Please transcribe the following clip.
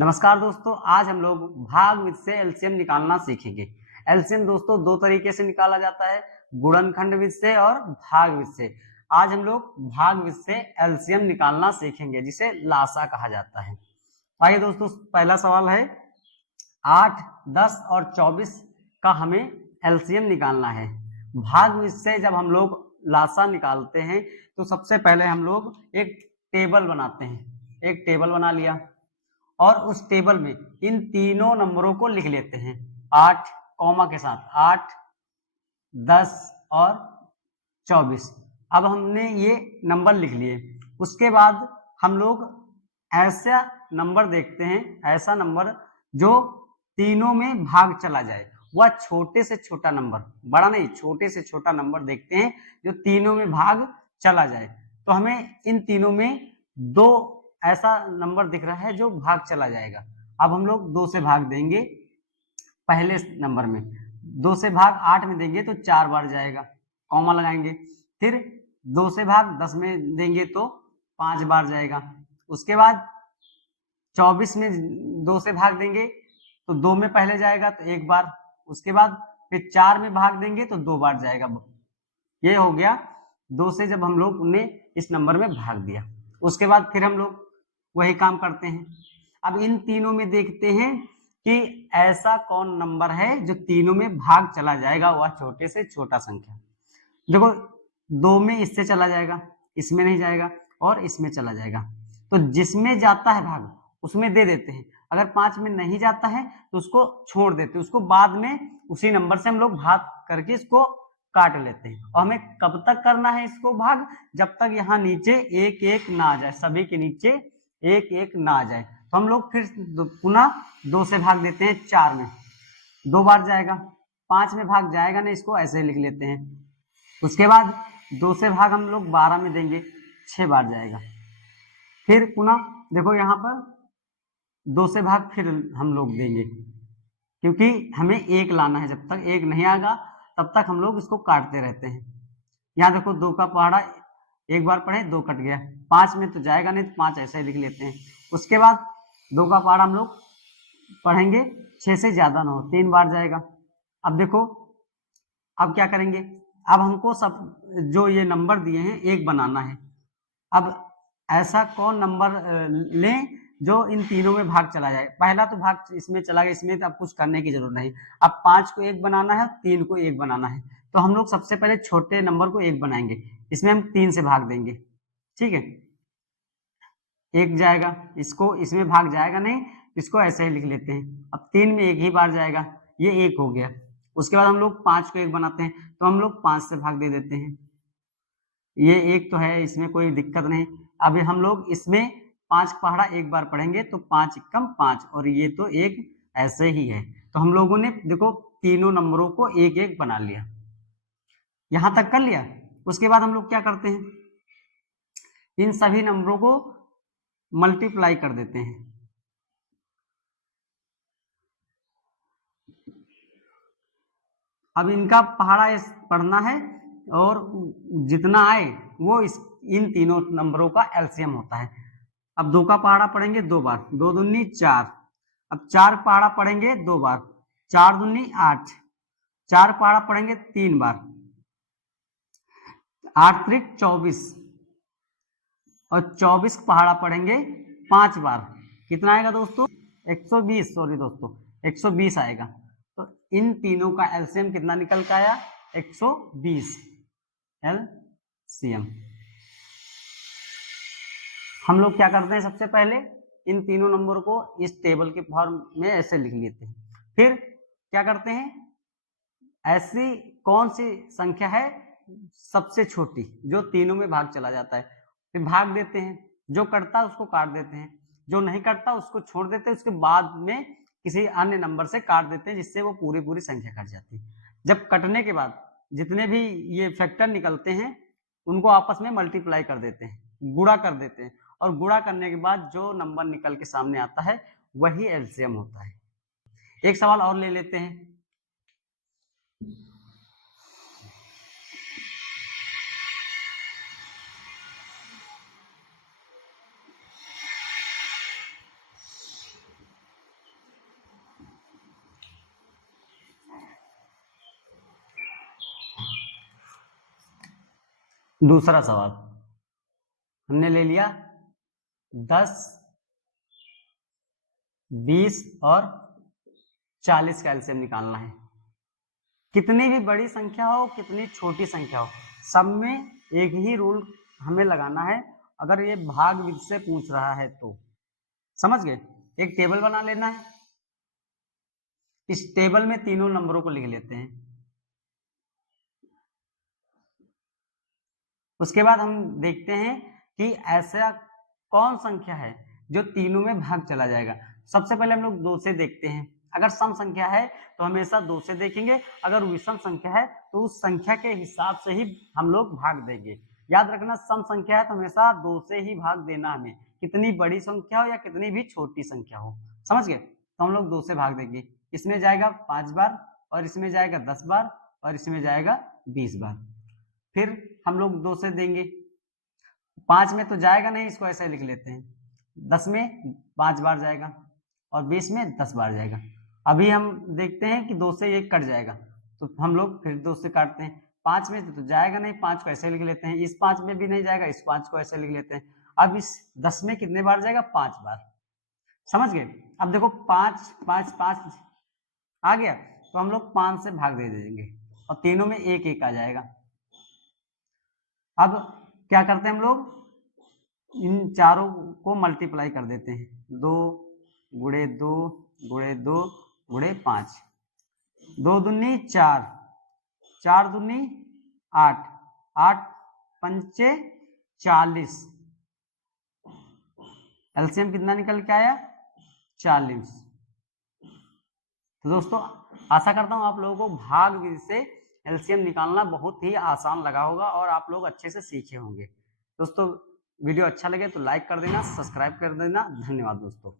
नमस्कार दोस्तों, आज हम लोग भागविध से एलसीएम निकालना सीखेंगे। एलसीएम दोस्तों दो तरीके से निकाला जाता है, गुणनखंड विधि से और भागविध से। आज हम लोग भागविध से एलसीएम निकालना सीखेंगे जिसे लासा कहा जाता है। आइए दोस्तों, पहला सवाल है 8, 10 और 24 का हमें एलसीएम निकालना है। भागविध से जब हम लोग लासा निकालते हैं तो सबसे पहले हम लोग एक टेबल बनाते हैं। एक टेबल बना लिया और उस टेबल में इन तीनों नंबरों को लिख लेते हैं 8 कॉमा के साथ, 8, 10 और 24। अब हमने ये नंबर लिख लिए। उसके बाद हम लोग ऐसा नंबर देखते हैं, ऐसा नंबर जो तीनों में भाग चला जाए। वह छोटे से छोटा नंबर, बड़ा नहीं, छोटे से छोटा नंबर देखते हैं जो तीनों में भाग चला जाए। तो हमें इन तीनों में दो ऐसा नंबर दिख रहा है जो भाग चला जाएगा। अब हम लोग 2 से भाग देंगे पहले नंबर में, 2 से भाग 8 में देंगे तो 4 बार जाएगा, कॉमा लगाएंगे। फिर 2 से भाग 10 में देंगे तो 5 बार जाएगा। उसके बाद 24 में 2 से भाग देंगे तो 2 में पहले जाएगा तो 1 बार। उसके बाद फिर 4 में भाग देंगे तो 2 बार जाएगा। ये हो गया 2 से जब हम लोग ने इस नंबर में भाग दिया। उसके बाद फिर हम लोग वही काम करते हैं। अब इन तीनों में देखते हैं कि ऐसा कौन नंबर है जो तीनों में भाग चला जाएगा, वह छोटे से छोटा संख्या। देखो 2 में इससे चला जाएगा, इसमें नहीं जाएगा और इसमें चला जाएगा। तो जिसमें जाता है भाग उसमें दे देते हैं। अगर 5 में नहीं जाता है तो उसको छोड़ देते हैं, उसको बाद में उसी नंबर से हम लोग भाग करके इसको काट लेते हैं। और हमें कब तक करना है इसको भाग? जब तक यहाँ नीचे 1 1 ना आ जाए, सभी के नीचे 1 1 ना आ जाए। तो हम लोग फिर पुनः 2 से भाग देते हैं 4 में, 2 बार जाएगा। 5 में भाग जाएगा नहीं, इसको ऐसे ही लिख लेते हैं। उसके बाद 2 से भाग हम लोग 12 में देंगे, 6 बार जाएगा। फिर पुनः देखो यहाँ पर 2 से भाग फिर हम लोग देंगे, क्योंकि हमें 1 लाना है। जब तक 1 नहीं आएगा तब तक हम लोग इसको काटते रहते हैं। यहाँ देखो 2 का पहाड़ा 1 बार पढ़े, 2 कट गया। 5 में तो जाएगा नहीं तो 5 ऐसे ही लिख लेते हैं। उसके बाद 2 का पहाड़ा हम लोग पढ़ेंगे 6 से ज्यादा ना हो, 3 बार जाएगा। अब देखो अब क्या करेंगे, अब हमको सब जो ये नंबर दिए हैं 1 बनाना है। अब ऐसा कौन नंबर लें जो इन तीनों में भाग चला जाए। पहला तो भाग इसमें चला गया, इसमें तो अब कुछ करने की जरूरत नहीं। अब 5 को 1 बनाना है, 3 को 1 बनाना है। तो हम लोग सबसे पहले छोटे नंबर को 1 बनाएंगे, इसमें हम 3 से भाग देंगे। ठीक है, 1 जाएगा, इसको इसमें भाग जाएगा नहीं, इसको ऐसे ही लिख लेते हैं। अब 3 में 1 ही बार जाएगा, ये 1 हो गया। उसके बाद हम लोग 5 को 1 बनाते हैं तो हम लोग 5 से भाग दे देते हैं। ये 1 तो है, इसमें कोई दिक्कत नहीं। अभी हम लोग इसमें 5 पहाड़ा 1 बार पढ़ेंगे तो 5 एकम 5, और ये तो 1 ऐसे ही है। तो हम लोगों ने देखो तीनों नंबरों को 1 1 बना लिया, यहां तक कर लिया। उसके बाद हम लोग क्या करते हैं, इन सभी नंबरों को मल्टीप्लाई कर देते हैं। अब इनका पहाड़ा पढ़ना है और जितना आए वो इन तीनों नंबरों का एलसीएम होता है। अब 2 का पहाड़ा पढ़ेंगे 2 बार, 2 दूनी 4। अब 4 पहाड़ा पढ़ेंगे 2 बार, 4 दूनी 8। 4 पहाड़ा पढ़ेंगे 3 बार, 8 त्रिक 24। और 24 पहाड़ा पढ़ेंगे 5 बार। कितना आएगा दोस्तों? 120। सॉरी दोस्तों, 120 आएगा। तो इन तीनों का एलसीएम कितना निकल के आया? 120 एलसीएम। हम लोग क्या करते हैं, सबसे पहले इन तीनों नंबर को इस टेबल के फॉर्म में ऐसे लिख लेते हैं। फिर क्या करते हैं, ऐसी कौन सी संख्या है सबसे छोटी जो तीनों में भाग चला जाता है, फिर भाग देते हैं। जो कटता है उसको काट देते हैं, जो नहीं कटता उसको छोड़ देते हैं। उसके बाद में किसी अन्य नंबर से काट देते हैं जिससे वो पूरी पूरी संख्या कट जाती है। जब कटने के बाद जितने भी ये फैक्टर निकलते हैं उनको आपस में मल्टीप्लाई कर देते हैं, गुणा कर देते हैं, और गुणा करने के बाद जो नंबर निकल के सामने आता है वही एलसीएम होता है। एक सवाल और ले लेते हैं। दूसरा सवाल हमने ले लिया 10, 20 और 40 का एलसीएम निकालना है। कितनी भी बड़ी संख्या हो, कितनी छोटी संख्या हो, सब में एक ही रूल हमें लगाना है अगर ये भाग विधि से पूछ रहा है तो। समझ गए? एक टेबल बना लेना है, इस टेबल में तीनों नंबरों को लिख लेते हैं। उसके बाद हम देखते हैं कि ऐसा कौन संख्या है जो तीनों में भाग चला जाएगा। सबसे पहले हम लोग 2 से देखते हैं। अगर सम संख्या है तो हमेशा 2 से देखेंगे, अगर विषम संख्या है तो उस संख्या के हिसाब से ही हम लोग भाग देंगे। याद रखना, सम संख्या है तो हमेशा 2 से ही भाग देना हमें, कितनी बड़ी संख्या हो या कितनी भी छोटी संख्या हो। समझ गए? तो हम लोग 2 से भाग देंगे। इसमें जाएगा 5 बार और इसमें जाएगा 10 बार और इसमें जाएगा 20 बार। फिर हम लोग 2 से देंगे, 5 में तो जाएगा नहीं, इसको ऐसे लिख लेते हैं। 10 में 5 बार जाएगा और 20 में 10 बार जाएगा। अभी हम देखते हैं कि 2 से 1 कट जाएगा तो हम लोग फिर 2 से काटते हैं। 5 में तो जाएगा नहीं, 5 को ऐसे लिख लेते हैं। इस 5 में भी नहीं जाएगा, इस 5 को ऐसे लिख लेते हैं। अब इस 10 में कितने बार जाएगा? 5 बार। समझ गए? अब देखो 5 5 5 आ गया तो हम लोग 5 से भाग दे देंगे और तीनों में 1 1 आ जाएगा। अब क्या करते हैं हम लोग, इन चारों को मल्टीप्लाई कर देते हैं। 2 गुणे 2 गुणे 2 गुणे 5, 2 दूनी 4, 4 दूनी 8, 8 पंचे 40। एलसीएम कितना निकल के आया? 40। तो दोस्तों आशा करता हूं आप लोगों को भाग विधि से एलसीएम निकालना बहुत ही आसान लगा होगा और आप लोग अच्छे से सीखे होंगे। दोस्तों वीडियो अच्छा लगे तो लाइक कर देना, सब्सक्राइब कर देना। धन्यवाद दोस्तों।